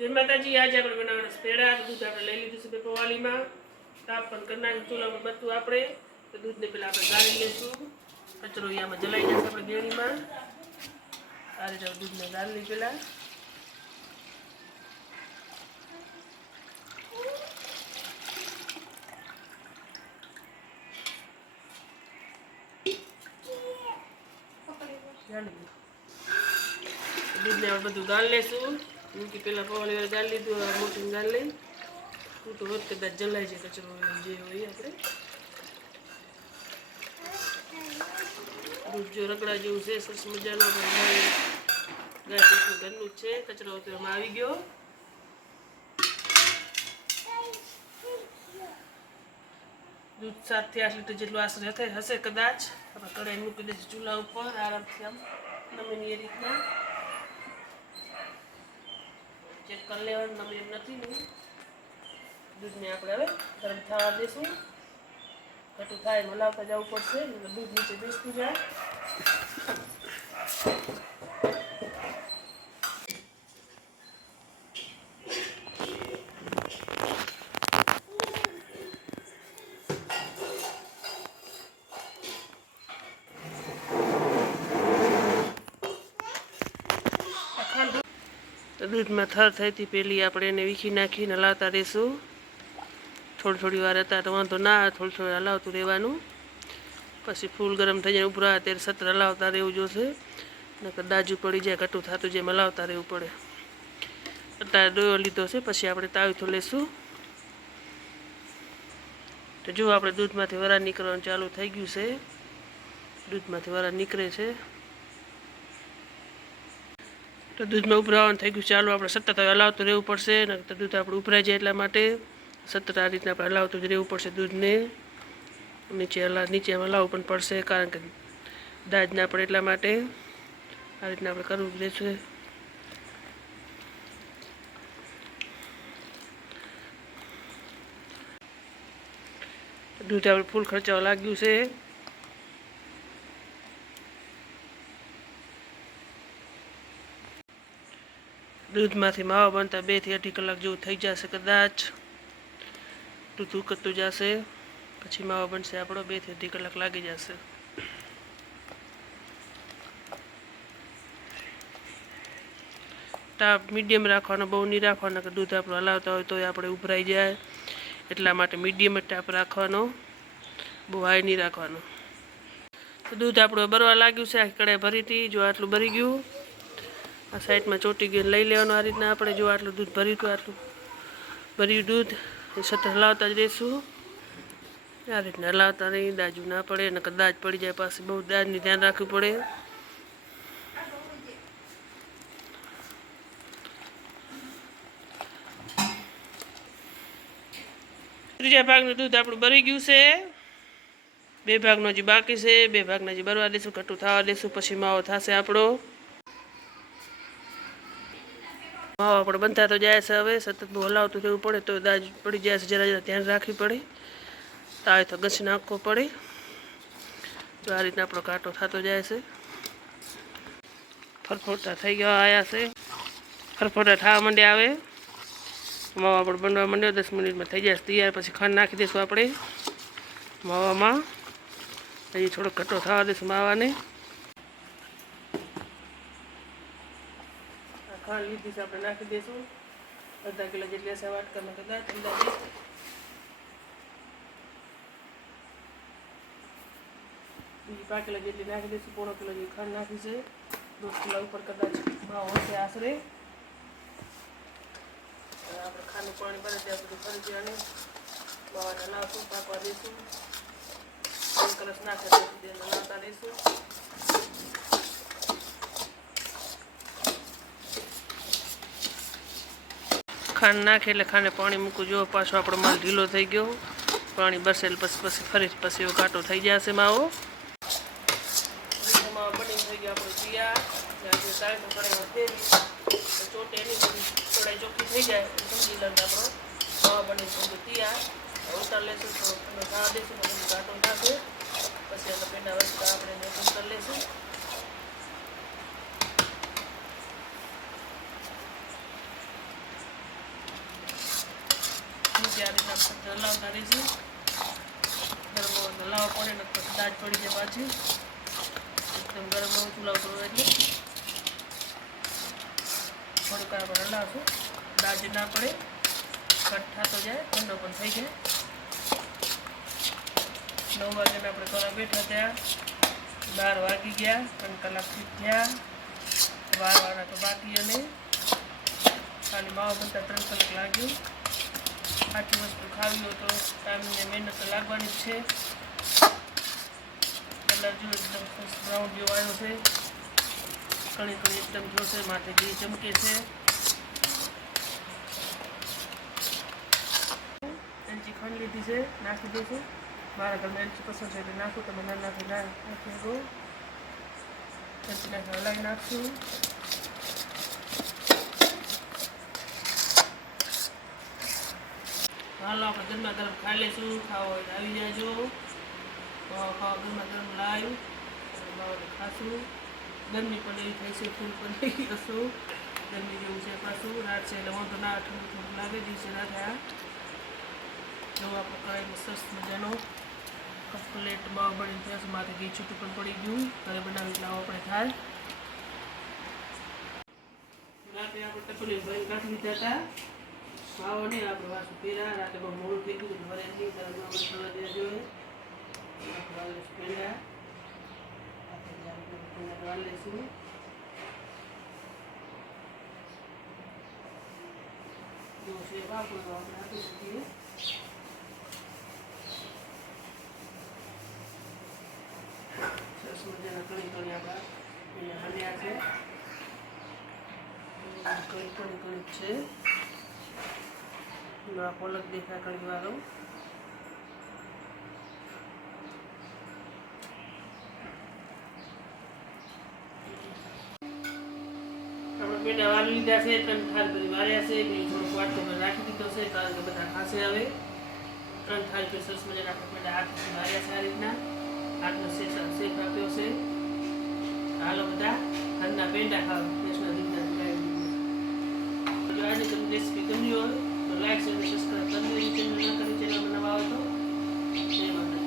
જય માતાજી આજે આપણે બનાવવાના છે પેડા, દૂધ આપણે લઈ લીધું છે બે પવાલીમાં. તાપ પણ કરી નાખ્યું, ચૂલામાં બધું આપણે. તો દૂધને પેલા આપણે ગાળી લઈશું. કચરો આમાં જલાઈ જશે આપણે ગેણીમાં આ રીતે દૂધને ગાળી ગાળી દૂધને આપણે બધું ગાળી લેશું મૂકી પેલા પવાલી વાર ગાળી લીધું, હવે મોટી ગાળી લઈ. તો હોત કદાચ જલાઈ જાય કચરો જે હોય આપણે. જો રગડા જેવું છે, સરસ મજાનો ગાય ઘરનું છે, કચરો એમાં આવી ગયો. દૂધ સાતથી આઠ લીટર જેટલું આશરે હશે કદાચ. આપણે કઢાઈ મૂકી દઈશું ચૂલા ઉપર, આરામથી આમ નમીની એ રીતના. ચેક કરી લેવાનું નમી એમ નથી ને. દૂધને આપણે હવે ગરમ થવા દઈશું ઘટું થાય મલાવતા જવું પડશે દૂધ નીચે બેસતું જાય. દૂધમાં થર થઈથી પેલી આપણે એને વીખી નાખીને હલાવતા રહીશું. થોડી થોડી વાર હતા તો વાંધો ના થોડું થોડું હલાવતું રહેવાનું. પછી ફૂલ ગરમ થઈ જાય ઉભરા ત્યારે સત્ર હલાવતા રહેવું જોશે. નકર દાજુ પડી જાય, કટું થતું જેમ હલાવતા રહેવું પડે. અત્યારે ડોયો લીધો છે, પછી આપણે તાવીથો લેશું. તો જો આપણે દૂધમાંથી વરાળ નીકળવાનું ચાલુ થઈ ગયું છે. દૂધમાંથી વરાળ નીકળે છે. તો દૂધમાં ઉભરાવાનું થઈ ગયું ચાલો આપણે સતત હલાવતું રહેવું પડશે, નકર દૂધ આપણે ઉભરાઈ જાય એટલા માટે સતત આ રીતના આપણે હલાવતું જ રહેવું પડશે દૂધને. નીચે હલા, નીચે હલાવવું પણ પડશે, કારણ કે દાજ ના પડે એટલા માટે આ રીતના આપણે કરવું રહેશે. દૂધ આપણે ફૂલ ખર્ચાવા લાગ્યું છે. દૂધમાંથી માવા બનતા બેથી અઢી કલાક જેવું થઈ જશે કદાચ. દૂધ ઉકળતું જશે. પછી માવા બનશે આપણો બેથી અઢી કલાક લાગી જશે. તાપ મીડિયમ રાખવાનો, બહુ નહીં રાખવાનો કે દૂધ આપણું હલાવતા હોય તો આપણે ઉભરાઈ જાય. એટલા માટે મીડિયમ જ તાપ રાખવાનો. બહુ હાઈ નહીં રાખવાનો. તો દૂધ આપણું બરવા લાગ્યું છે, આખી કડાઈ ભરી હતી. જો આટલું ભરી ગયું. આ સાઈડમાં ચોટી ગયું. લઈ લેવાનું આ રીતના આપણે. જો આટલું દૂધ ભર્યું હતું, આટલું ભર્યું દૂધ સતત હલાવતા જ રહીશું. આ રીતના હલાવતા નહીં દાજુ ના પડે, નકર દાજ પડી જાય પાસે બહુ દાજની ધ્યાન રાખવું પડે. ત્રીજા ભાગનું દૂધ આપણું ભરી ગયું છે. બે ભાગનો હજી બાકી છે. બે ભાગના હજી ભરવા દઈશું કટું થવા દઈશું પછી માવો થશે આપણો. માવો બનતા બંધાતો જાય છે હવે, સતત હલાવતું રહેવું પડે તો દાજ પડી જાય છે, જરા જરા ધ્યાન રાખવી પડે. તાવે તો ઘસી નાખવો પડે. તો આ રીતના આપણો કાંટો થતો જાય છે. ફરફોટા થઈ ગયા આવ્યા છે. ફરફોટા થવા માંડ્યા આવે. માવા પણ બનવા માંડ્યો, દસ મિનિટમાં થઈ જાય તૈયાર પછી ખાંડ નાખી દઈશું આપણે. માવામાં. પછી થોડોક ઘટો થવા દઈશું માવાને આ ખાંડ લીધી છે, આપણે નાખી દઈશું અડધા કિલો જેટલી હશે વાટકામાં કદાચ, અંદાજે. બીજી પાંચ કિલો જેટલી નાખી દઈશું પોણો કિલો જેવી ખાંડ નાખી છે. દોઢ કિલો ઉપર કદાચ ભાવ હશે આશરે. આપણે ખાંડનું પાણી બને ત્યાં સુધી ફરી જવાનું બાવાને લાવશું પાકવા દઈશું કલશ નાખે ત્યાં સુધી એને લાવતા રહીશું ખાંડ નાખે એટલે ખાને પાણી મૂકું. જો પાછો આપણો માલ ઢીલો થઈ ગયો. પાણી બરસેલ પછી પછી ફરી પછી એવો ઘાટો થઈ જશે માવો. માવો બની થઈ ગયો આપણો તેલી ચોટે એની બધી ચોખ્ખી થઈ જાય. સમજી લે કે આપણો. બની થઈ તૈયાર. ઉતાર લેશું તો થવા દઈશું ઘાટો થશે પછી આપણે પેંડા વસ્તુ આપણે એને ઉતાર લેશું. રીતના આપણે હલાવતા રહીશું ગરમ હલાવવા પડે ને પછી દાજ પડી જાય પાછી. એકદમ ગરમ હોય ચૂલા ઉપર એટલે. થોડીક આપણે હલાવશું. દાજ ના પડે, કટ થતો જાય, ઠંડો પણ થઈ જાય. નવ વાગે આપણે ઘણા બેઠા ત્યાં બાર વાગી ગયા, ત્રણ કલાકથી થયા. વારવાના તો બાકી અને ખાલી માવા બનતા ત્રણ કલાક લાગ્યું. આટલી વસ્તુ ખાવી હોય તો ટાઈમને મહેનત તો લાગવાની જ છે. કલર જો એકદમ બ્રાઉન જેવો આવ્યો છે. કણી કણી એકદમ જોશે માથે ઘી ચમકે છે. એલચી ખાંડ લીધી છે, નાખી દઈશું મારા ઘરમાં એલચી પસંદ છે એટલે નાખું, તમે ના નાખી નાખી. દો એલચી નાખી હલાવી નાખશું. હાલો, આપણે ગરમા ગરમ ખાઈ લઈશું. ખાવા હોય આવી જાજો. ખાવા ખાવા ગરમા ગરમ લાવ્યું બાવાને ખાશું. ગરમી પણ એવી થઈ છે, ફૂલ પણ થઈ જશું ગરમી જેવું છે પાછું. રાત છે એટલે વાંધો ના ઠંડુ ઠંડુ લાગે, દિવસે ના થયા. જો આપણે કઢાઈમાં સરસ મજાનો કમ્પ્લેટ બાવ બની થયા માથે ઘી છૂટું પણ પડી ગયું. ઘરે બનાવી એટલે આપણે થાય. રાતે આપણે ટપલી ભાઈ કાઢી લીધા હતા. નહીં આપણે વાસુ પીરા રાતે બહુ મોડું થઈ ગયું ઘરે નહીં જોઈએ આપણે વાલે પીરા વાલે લઈશું જો છે વાપરો તો આપણે આપી શકીએ. સરસ મજાના કણી કણી આપણા હાલ્યા છે. કણી કણી કણી છે. નો પલક દેખા કરી વાળો આપણે પેલા વાળી લીધા છે, ત્રણ થાળ બધી વાળ્યા છે ને થોડોક વાટકો રાખી દીધો છે, કારણ કે બધા ખાશે આવે ત્રણ થાળ પર સરસ મજાના આપણે પેલા હાથ વાળ્યા છે રીતના. હાથનો શેક શેખ આપ્યો છે. હાલો બધા, ઘરના પેંડા ખાવ દેશના દીકરા આજે તમને રેસીપી ગમી હોય રિલેક્સ અને શસ્ત્ર કર્મ વિશે નિર્ણય કરી જેના મનમાં આવતો તે મંત્ર